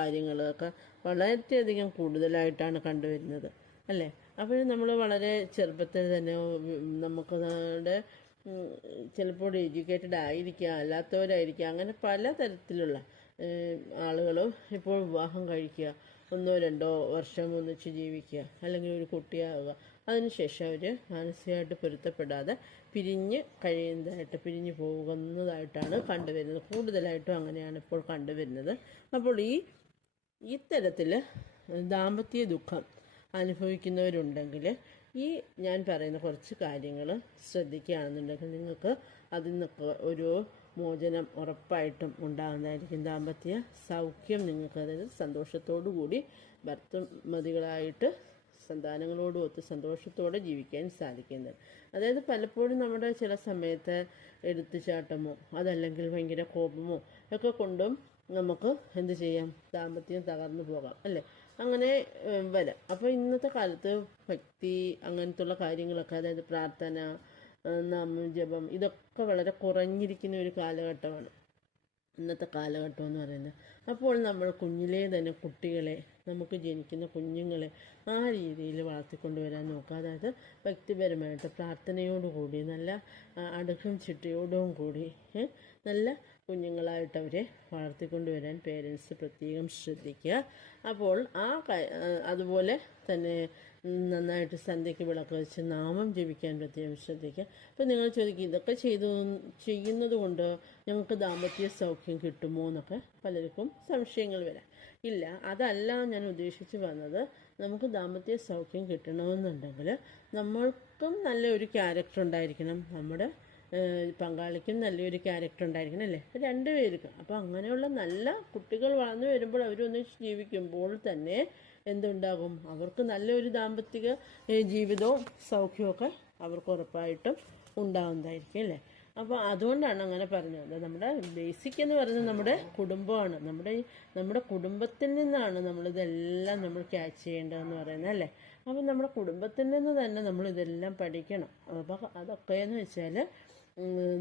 കാര്യങ്ങളൊക്കെ വളരെയധികം കൂടുതലായിട്ടാണ് കണ്ടുവരുന്നത് അല്ലേ. അപ്പോൾ നമ്മൾ വളരെ ചെറുപ്പത്തിൽ തന്നെ നമുക്ക് നമ്മുടെ ചിലപ്പോൾ എഡ്യൂക്കേറ്റഡ് ആയിരിക്കുക, അല്ലാത്തവരായിരിക്കുക, അങ്ങനെ പല തരത്തിലുള്ള ആളുകളും ഇപ്പോൾ വിവാഹം കഴിക്കുക, 1-2 വർഷം ഒന്നിച്ച് ജീവിക്കുക, അല്ലെങ്കിൽ ഒരു കുട്ടിയാവുക, അതിനുശേഷം അവർ മാനസികമായിട്ട് പൊരുത്തപ്പെടാതെ പിരിഞ്ഞു പോകുന്നതായിട്ടാണ് കണ്ടുവരുന്നത്. കൂടുതലായിട്ടും അങ്ങനെയാണ് ഇപ്പോൾ കണ്ടുവരുന്നത്. അപ്പോൾ ഇത്തരത്തിൽ ദാമ്പത്യ ദുഃഖം അനുഭവിക്കുന്നവരുണ്ടെങ്കിൽ ഞാൻ പറയുന്ന കുറച്ച് കാര്യങ്ങൾ ശ്രദ്ധിക്കുകയാണെന്നുണ്ടെങ്കിൽ നിങ്ങൾക്ക് അതിൽ നിന്നൊക്കെ ഒരു മോചനം ഉറപ്പായിട്ടും ഉണ്ടാകുന്നതായിരിക്കും. ദാമ്പത്യ സൗഖ്യം നിങ്ങൾക്ക്, അതായത് സന്തോഷത്തോടു കൂടി ഭർത്തൃമതികളായിട്ട് സന്താനങ്ങളോടും ഒത്ത് സന്തോഷത്തോടെ ജീവിക്കാൻ സാധിക്കുന്നത്. അതായത് പലപ്പോഴും നമ്മുടെ ചില സമയത്ത് എടുത്തുചാട്ടമോ അതല്ലെങ്കിൽ ഭയങ്കര കോപമോ ഒക്കെ കൊണ്ടും നമുക്ക് എന്ത് ചെയ്യാം, ദാമ്പത്യം തകർന്നു പോകാം അല്ലേ, അങ്ങനെ വരാം. അപ്പോൾ ഇന്നത്തെ കാലത്ത് ഭക്തി അങ്ങനത്തുള്ള കാര്യങ്ങളൊക്കെ, അതായത് പ്രാർത്ഥന, നാമജപം, ഇതൊക്കെ വളരെ കുറഞ്ഞിരിക്കുന്ന ഒരു കാലഘട്ടമാണ് ഇന്നത്തെ കാലഘട്ടം എന്ന് പറയുന്നത്. അപ്പോൾ നമ്മൾ കുഞ്ഞിലേ തന്നെ കുട്ടികളെ, നമുക്ക് ജനിക്കുന്ന കുഞ്ഞുങ്ങളെ ആ രീതിയിൽ വളർത്തിക്കൊണ്ടുവരാൻ നോക്കുക. അതായത് വ്യക്തിപരമായിട്ട് പ്രാർത്ഥനയോടുകൂടി, നല്ല അടുക്കും ചിട്ടയോടും കൂടി നല്ല കുഞ്ഞുങ്ങളായിട്ട് അവരെ വളർത്തിക്കൊണ്ടുവരാൻ പേരൻസ് പ്രത്യേകം ശ്രദ്ധിക്കുക. അപ്പോൾ അതുപോലെ തന്നെ നന്നായിട്ട് സന്ധ്യയ്ക്ക് വിളക്ക് വെച്ച് നാമം ജപിക്കാൻ പ്രത്യേകം ശ്രദ്ധിക്കുക. അപ്പോൾ നിങ്ങൾ ചോദിക്കും, ഇതൊക്കെ ചെയ്യുന്നത് കൊണ്ട് ഞങ്ങൾക്ക് ദാമ്പത്യ സൗഖ്യം കിട്ടുമോ എന്നൊക്കെ പലർക്കും സംശയങ്ങൾ വരാം. ഇല്ല, അതല്ല ഞാൻ ഉദ്ദേശിച്ച് വന്നത്. നമുക്ക് ദാമ്പത്യ സൗഖ്യം കിട്ടണമെന്നുണ്ടെങ്കിൽ നമ്മൾക്കും നല്ലൊരു ക്യാരക്ടർ ഉണ്ടായിരിക്കണം, നമ്മുടെ പങ്കാളിക്കും നല്ലൊരു ക്യാരക്ടർ ഉണ്ടായിരിക്കണം അല്ലേ, രണ്ടുപേർക്കും. അപ്പോൾ അങ്ങനെയുള്ള നല്ല കുട്ടികൾ വളർന്നു വരുമ്പോൾ അവരൊന്നിച്ച് ജീവിക്കുമ്പോൾ തന്നെ എന്തുണ്ടാകും, അവർക്ക് നല്ലൊരു ദാമ്പത്തിക ജീവിതവും സൗഖ്യമൊക്കെ അവർക്ക് ഉറപ്പായിട്ടും ഉണ്ടാകുന്നതായിരിക്കും അല്ലേ. അപ്പോൾ അതുകൊണ്ടാണ് അങ്ങനെ പറഞ്ഞത്. നമ്മുടെ ബേസിക് എന്ന് പറയുന്നത് നമ്മുടെ കുടുംബമാണ്. നമ്മുടെ കുടുംബത്തിൽ നിന്നാണ് നമ്മളിതെല്ലാം നമ്മൾ ക്യാച്ച് ചെയ്യേണ്ടതെന്ന് പറയുന്നത് അല്ലേ. അപ്പോൾ നമ്മുടെ കുടുംബത്തിൽ നിന്ന് തന്നെ നമ്മളിതെല്ലാം പഠിക്കണം. അപ്പോൾ അതൊക്കെയെന്ന് വെച്ചാൽ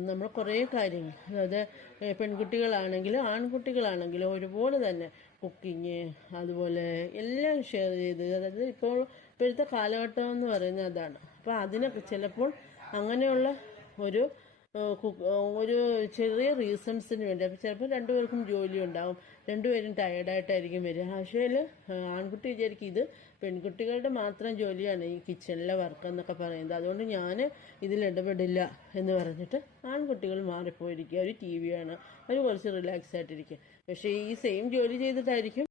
നമ്മൾ കുറേ കാര്യങ്ങൾ, അതായത് പെൺകുട്ടികളാണെങ്കിലും ആൺകുട്ടികളാണെങ്കിലും ഒരുപോലെ തന്നെ കുക്കിങ്, അതുപോലെ എല്ലാം ഷെയർ ചെയ്ത്, അതായത് ഇപ്പോഴത്തെ കാലഘട്ടം എന്ന് പറയുന്നത് അതാണ്. അപ്പോൾ അതിനൊക്കെ ചിലപ്പോൾ അങ്ങനെയുള്ള ഒരു ചെറിയ റീസൺസിന് വേണ്ടി, അപ്പോൾ ചിലപ്പോൾ രണ്ടുപേർക്കും ജോലി ഉണ്ടാവും, രണ്ടുപേരും ടയേർഡായിട്ടായിരിക്കും വരിക. പക്ഷേ ആൺകുട്ടി വിചാരിക്കും ഇത് പെൺകുട്ടികളുടെ മാത്രം ജോലിയാണ് ഈ കിച്ചണിലെ വർക്ക് എന്നൊക്കെ പറയുന്നത്, അതുകൊണ്ട് ഞാൻ ഇതിലിടപെടില്ല എന്ന് പറഞ്ഞിട്ട് ആൺകുട്ടികൾ മാറിപ്പോയിരിക്കുക. ഒരു TV ആണ്, അവർ കുറച്ച് റിലാക്സ് ആയിട്ടിരിക്കുക. പക്ഷേ ഈ സെയിം ജോലി ചെയ്തിട്ടായിരിക്കും